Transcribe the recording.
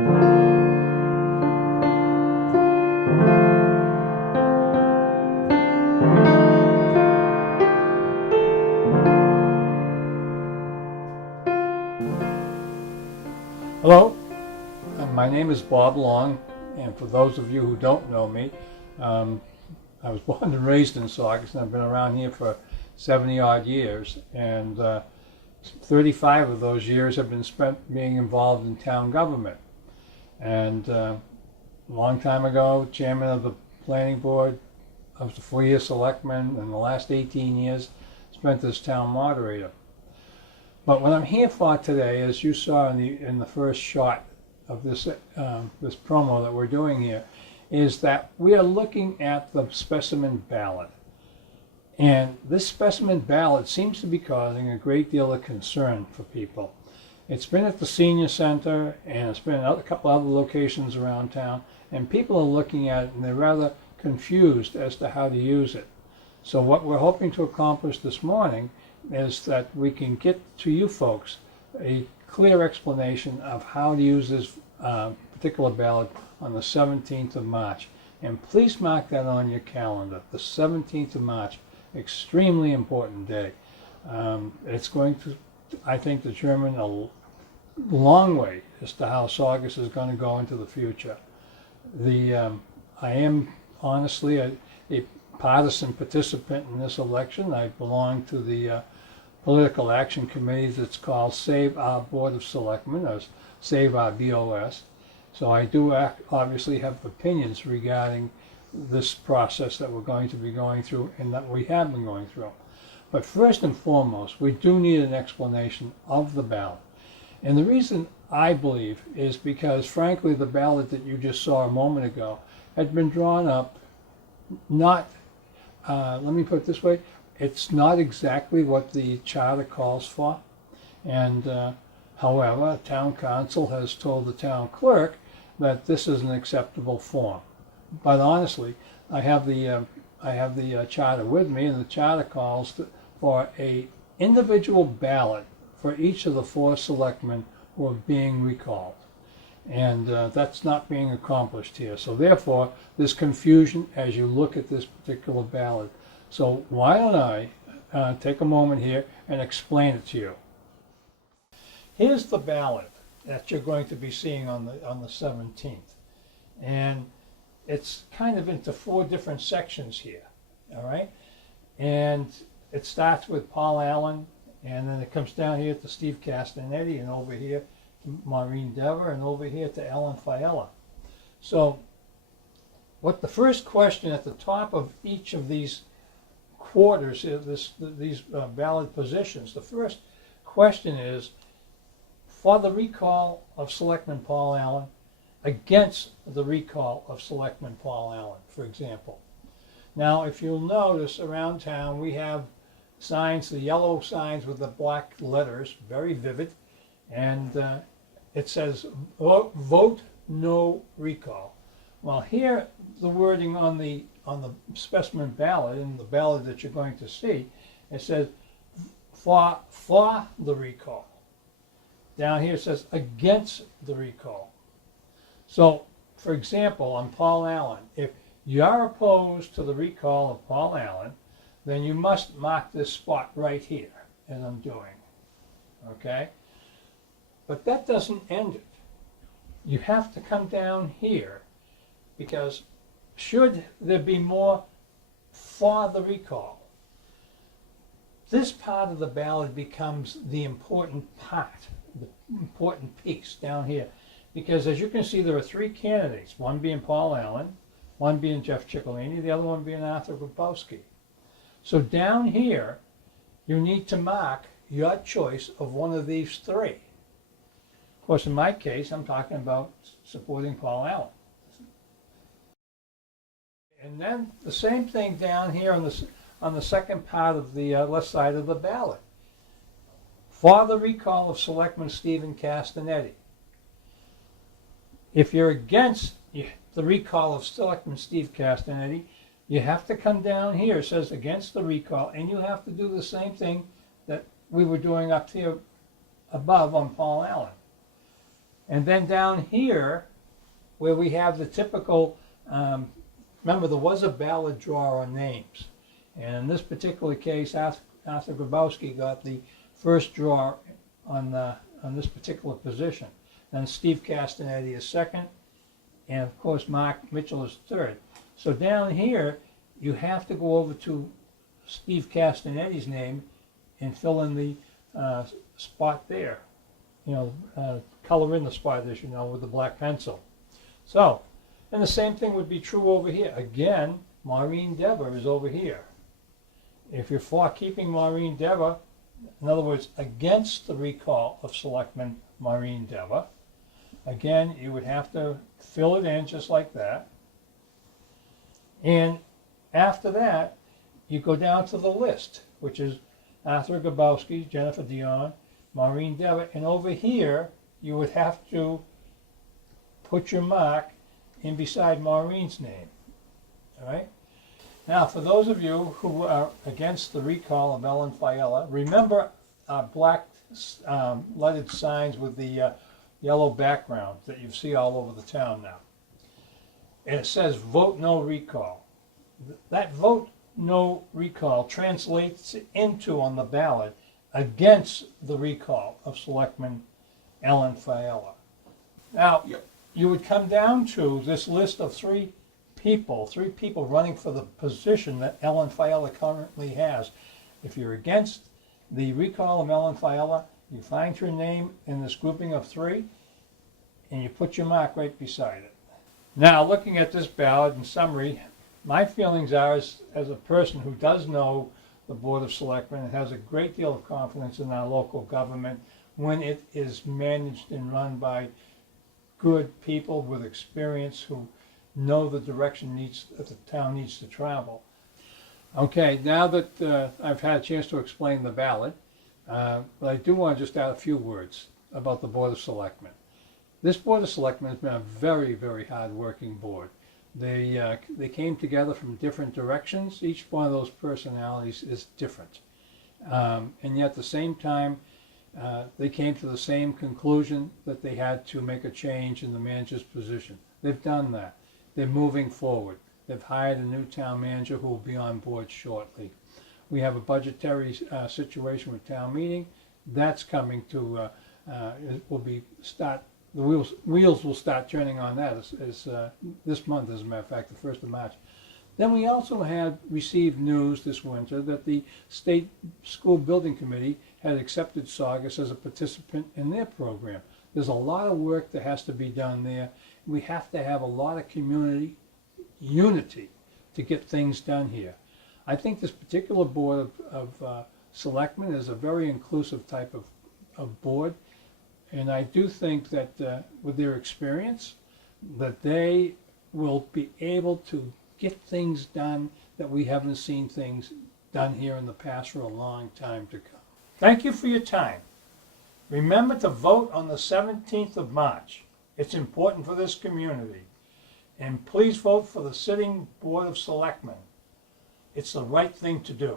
Hello, my name is Bob Long, and for those of you who don't know me, I was born and raised in Saugus, and I've been around here for 70 odd years, and 35 of those years have been spent being involved in town government. And a long time ago, chairman of the planning board, I was the 4-year selectman, and the last 18 years spent as town moderator. But what I'm here for today, as you saw in the first shot of this this promo that we're doing here, is that we are looking at the specimen ballot. And this specimen ballot seems to be causing a great deal of concern for people. It's been at the senior center, and it's been at a couple other locations around town, and people are looking at it and they're rather confused as to how to use it. So what we're hoping to accomplish this morning is that we can get to you folks a clear explanation of how to use this particular ballot on the 17th of March. And please mark that on your calendar, the 17th of March, extremely important day. It's going to, I think, determine a long way as to how Saugus is going to go into the future. I am honestly a partisan participant in this election. I belong to the political action committee that's called Save Our Board of Selectmen, or Save Our BOS. So I do obviously have opinions regarding this process that we're going to be going through and that we have been going through. But first and foremost, we do need an explanation of the ballot. And the reason I believe is because, frankly, the ballot that you just saw a moment ago had been drawn up not, let me put it this way, it's not exactly what the charter calls for. And however, town council has told the town clerk that this is an acceptable form. But honestly, I have the charter with me, and the charter calls for a individual ballot for each of the 4 selectmen who are being recalled. And that's not being accomplished here. So therefore, there's confusion as you look at this particular ballot. So why don't I take a moment here and explain it to you. Here's the ballot that you're going to be seeing on the 17th. And it's kind of into 4 different sections here, all right? And it starts with Paul Allen, and then it comes down here to Steve Castanetti, and over here to Maureen Dever, and over here to Ellen Fiella. So what the first question at the top of each of these quarters, these ballot positions, the first question is, for the recall of Selectman Paul Allen, against the recall of Selectman Paul Allen, for example. Now, if you'll notice, around town we have signs, the yellow signs with the black letters, very vivid, and it says, vote no recall. Well, here, the wording on the specimen ballot, in the ballot that you're going to see, it says, for the recall. Down here it says, against the recall. So, for example, on Paul Allen, if you're opposed to the recall of Paul Allen, then you must mark this spot right here, as I'm doing, okay? But that doesn't end it. You have to come down here, because should there be more for the recall, this part of the ballot becomes the important part, the important piece down here. Because as you can see, there are 3 candidates, one being Paul Allen, one being Jeff Ciccolini, the other one being Arthur Grabowski. So down here, you need to mark your choice of one of these 3. Of course, in my case, I'm talking about supporting Paul Allen. And then the same thing down here on the second part of the left side of the ballot. For the recall of Selectman Stephen Castanetti. If you're against the recall of Selectman Steve Castanetti, you have to come down here. It says against the recall, and you have to do the same thing that we were doing up here above on Paul Allen. And then down here, where we have the typical, remember there was a ballot draw on names. And in this particular case, Arthur Grabowski got the first draw on this particular position. Then Steve Castanetti is second, and of course Mark Mitchell is third. So down here, you have to go over to Steve Castanetti's name and fill in the spot there. Color in the spot, as you know, with the black pencil. So, and the same thing would be true over here. Again, Maureen Dever is over here. If you're for keeping Maureen Dever, in other words, against the recall of Selectman Maureen Dever, again, you would have to fill it in just like that. And after that, you go down to the list, which is Arthur Grabowski, Jennifer Dion, Maureen Dever, and over here, you would have to put your mark in beside Maureen's name. All right? Now, for those of you who are against the recall of Ellen Fiala, remember our black lettered signs with the yellow background that you see all over the town now. And it says vote no recall. That vote no recall translates into on the ballot against the recall of Selectman Ellen Fiala. Now, you would come down to this list of three people running for the position that Ellen Fiala currently has. If you're against the recall of Ellen Fiala, you find your name in this grouping of three, and you put your mark right beside it. Now, looking at this ballot in summary, my feelings are, as a person who does know the Board of Selectmen and has a great deal of confidence in our local government when it is managed and run by good people with experience who know the direction that the town needs to travel. Okay, now that I've had a chance to explain the ballot, but I do want to just add a few words about the Board of Selectmen. This Board of Selectmen has been a very, very hard-working board. They came together from different directions. Each one of those personalities is different. And yet at the same time, they came to the same conclusion that they had to make a change in the manager's position. They've done that. They're moving forward. They've hired a new town manager who will be on board shortly. We have a budgetary situation with town meeting. That's coming to, the wheels will start turning on that as this month, as a matter of fact, the 1st of March. Then we also had received news this winter that the State School Building Committee had accepted Saugus as a participant in their program. There's a lot of work that has to be done there. We have to have a lot of community unity to get things done here. I think this particular Board of Selectmen is a very inclusive type of board. And I do think that with their experience, that they will be able to get things done that we haven't seen things done here in the past for a long time to come. Thank you for your time. Remember to vote on the 17th of March. It's important for this community. And please vote for the sitting Board of Selectmen. It's the right thing to do.